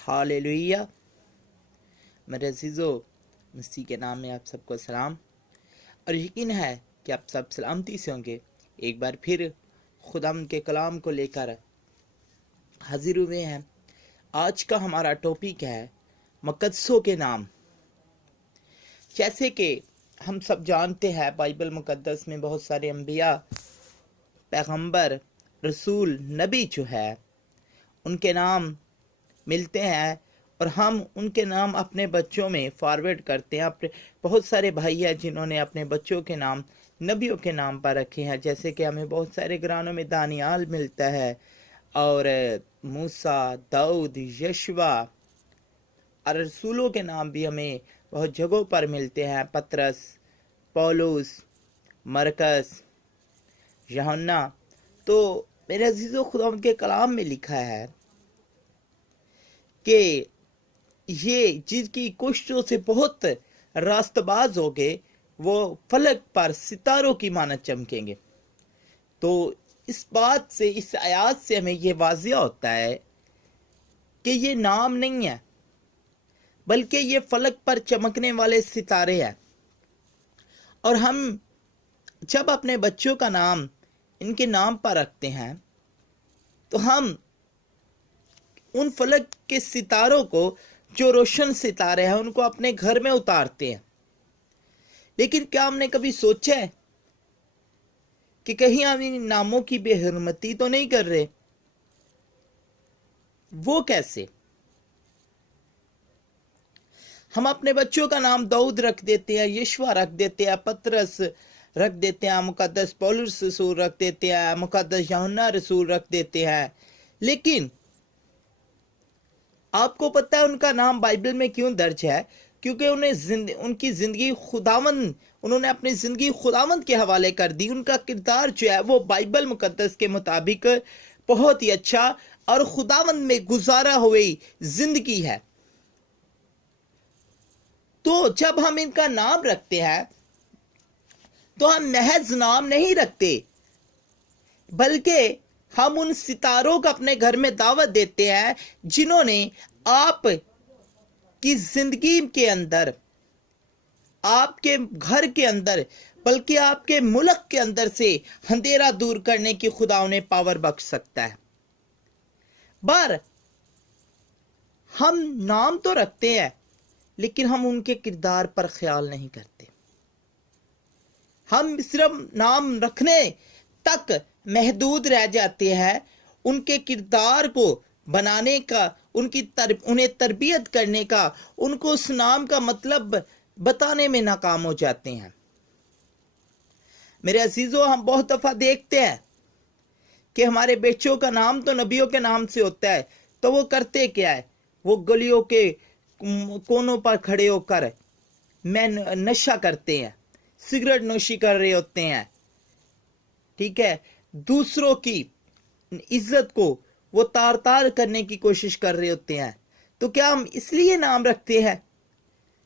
Hallelujah. मेरे अजीज़ों, मसीह के नाम में आप सबको सलाम और यकीन है कि आप सब सलामती से होंगे। एक बार फिर खुदाम के कलाम को लेकर हाजिर हुए हैं। आज का हमारा टॉपिक है मुकद्दसों के नाम। जैसे कि हम सब जानते हैं, बाइबल मुकद्दस में बहुत सारे अंबिया, पैगंबर, रसूल, नबी जो है उनके नाम मिलते हैं और हम उनके नाम अपने बच्चों में फॉरवर्ड करते हैं। अपने बहुत सारे भाई हैं जिन्होंने अपने बच्चों के नाम नबियों के नाम पर रखे हैं। जैसे कि हमें बहुत सारे घरानों में दानियाल मिलता है और मूसा, दाऊद, यशवा और रसूलों के नाम भी हमें बहुत जगहों पर मिलते हैं। पतरस, पौलुस, मरकस, यूहन्ना। तो मेरे अजीज़ों, खुदा उनके कलाम में लिखा है कि ये जिनकी कोशिशों से बहुत रास्तबाज हो गए, वो फलक पर सितारों की मानत चमकेंगे। तो इस बात से, इस आयत से हमें ये वाज़िया होता है कि ये नाम नहीं है, बल्कि ये फलक पर चमकने वाले सितारे हैं। और हम जब अपने बच्चों का नाम इनके नाम पर रखते हैं तो हम उन फलक के सितारों को, जो रोशन सितारे हैं, उनको अपने घर में उतारते हैं। लेकिन क्या हमने कभी सोचा है कि कहीं हम इन नामों की बेहरमती तो नहीं कर रहे? वो कैसे? हम अपने बच्चों का नाम दाऊद रख देते हैं, यशवा रख देते हैं, पतरस रख देते हैं, मुकद्दस पौलुस रसूल रख देते हैं, मुकद्दस यूहन्ना रसूल रख देते हैं। लेकिन आपको पता है उनका नाम बाइबल में क्यों दर्ज है? क्योंकि उनकी जिंदगी खुदावंद, उन्होंने अपनी जिंदगी खुदावंद के हवाले कर दी। उनका किरदार जो है वो बाइबल मुकद्दस के मुताबिक बहुत ही अच्छा और खुदावंद में गुजारा हुई जिंदगी है। तो जब हम इनका नाम रखते हैं तो हम महज नाम नहीं रखते, बल्कि हम उन सितारों को अपने घर में दावत देते हैं जिन्होंने आप की जिंदगी के अंदर, आपके घर के अंदर, बल्कि आपके मुल्क के अंदर से अंधेरा दूर करने की खुदा उन्हें पावर बख्श सकता है। पर हम नाम तो रखते हैं, लेकिन हम उनके किरदार पर ख्याल नहीं करते। हम सिर्फ नाम रखने तक महदूद रह जाते हैं, उनके किरदार को बनाने का, उन्हें तरबियत करने का, उनको उस नाम का मतलब बताने में नाकाम हो जाते हैं। मेरे अजीजों, हम बहुत दफा देखते हैं कि हमारे बच्चों का नाम तो नबियों के नाम से होता है, तो वो करते क्या है? वो गलियों के कोनों पर खड़े होकर नशा करते हैं, सिगरेट नोशी कर रहे होते हैं, ठीक है, दूसरों की इज्जत को वो तार तार करने की कोशिश कर रहे होते हैं। तो क्या हम इसलिए नाम रखते हैं?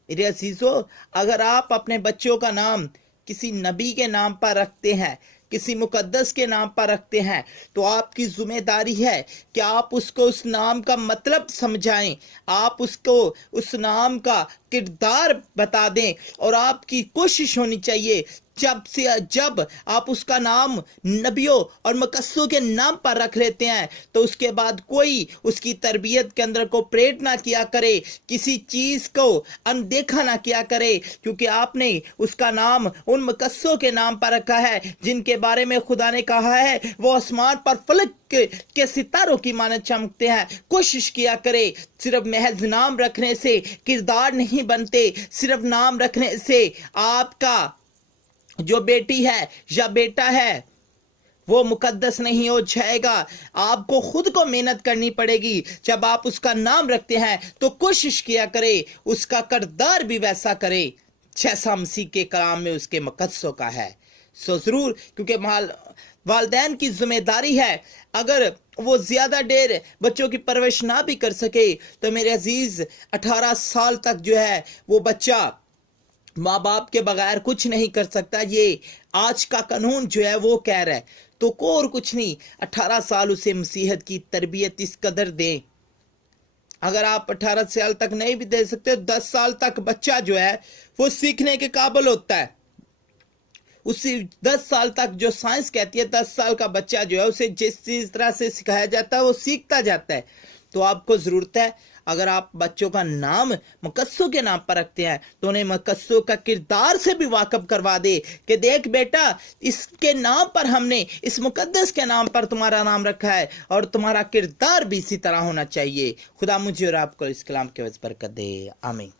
मेरे अजीजों, अगर आप अपने बच्चों का नाम किसी नबी के नाम पर रखते हैं, किसी मुकद्दस के नाम पर रखते हैं, तो आपकी जिम्मेदारी है कि आप उसको उस नाम का मतलब समझाएं, आप उसको उस नाम का किरदार बता दें। और आपकी कोशिश होनी चाहिए जब आप उसका नाम नबियों और मुकद्दसों के नाम पर रख लेते हैं, तो उसके बाद कोई उसकी तरबियत के अंदर कोऑपरेट ना किया करे, किसी चीज को अनदेखा ना किया करे, क्योंकि आपने उसका नाम उन मुकद्दसों के नाम पर रखा है जिनके बारे में खुदा ने कहा है वो आसमान पर फलक के सितारों की मानत चमकते हैं। कोशिश किया करे। सिर्फ महज नाम रखने से किरदार नहीं बनते, सिर्फ नाम रखने से आपका जो बेटी है या बेटा है वो मुकद्दस नहीं हो जाएगा। आपको खुद को मेहनत करनी पड़ेगी। जब आप उसका नाम रखते हैं तो कोशिश किया करे उसका किरदार भी वैसा करे जैसा मसीह के कलाम में उसके मुकद्दसों का है। सो जरूर, क्योंकि वालिदैन की जिम्मेदारी है। अगर वो ज्यादा देर बच्चों की परवरिश ना भी कर सके तो मेरे अजीज 18 साल तक जो है वो बच्चा माँ बाप के बगैर कुछ नहीं कर सकता। ये आज का कानून जो है वो कह रहा है। तो को और कुछ नहीं, 18 साल उसे मसीहत की तरबियत इस कदर दें, اگر آپ 18 سال تک نہیں بھی دے سکتے 10 سال تک بچہ جو ہے وہ سیکھنے کے قابل ہوتا ہے. اسی 10 سال تک جو سائنس کہتی ہے 10 سال کا بچہ جو ہے اسے جس چیز طرح سے سکھایا جاتا ہے وہ سیکھتا جاتا ہے. تو آپ کو ضرورت ہے اگر آپ بچوں کا نام مقدسوں کے نام پر رکھتے ہیں تو انہیں مقدسوں کا کردار سے بھی واقف کروا دے کہ دیکھ بیٹا اس کے نام پر ہم نے اس مقدس کے نام پر تمہارا نام رکھا ہے اور تمہارا کردار بھی اسی طرح ہونا چاہیے. خدا مجھے اور آپ کو اس کلام کے وجہ برکت دے. آمین.